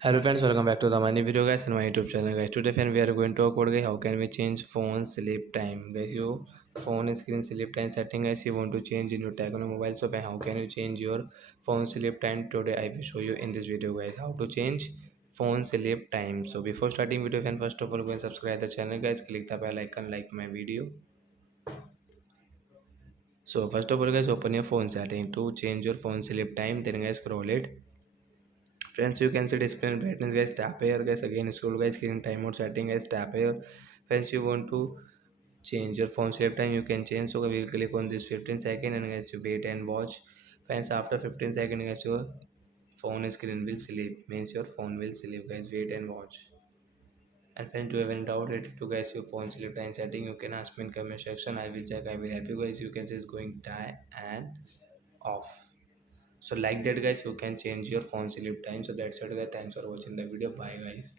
Hello friends, welcome back to the my new video guys and my YouTube channel guys. Today friend we are going to talk about guys how can we change phone sleep time guys. Your phone screen sleep time setting guys you want to change in your Tecno mobile. So friend, how can you change your phone sleep time? Today I will show you in this video guys how to change phone sleep time. So before starting video friend, first of all go and subscribe the channel guys, click the bell icon, like my video. So first of all guys, open your phone setting to change your phone sleep time, then guys scroll it. Friends, you can see display and brightness guys, tap here guys, again scroll guys, screen timeout setting guys, tap here. Friends, you want to change your phone sleep time, you can change. So we will click on this 15 second and guys you wait and watch. Friends, after 15 second guys your phone screen will sleep, means your phone will sleep guys, wait and watch. And friends, you have any doubt related to guys your phone sleep time setting, you can ask me in comment section, I will check, I will help you guys. You can see it's going die and off. So like that guys, you can change your phone sleep time. So that's it guys, thanks for watching the video, bye guys.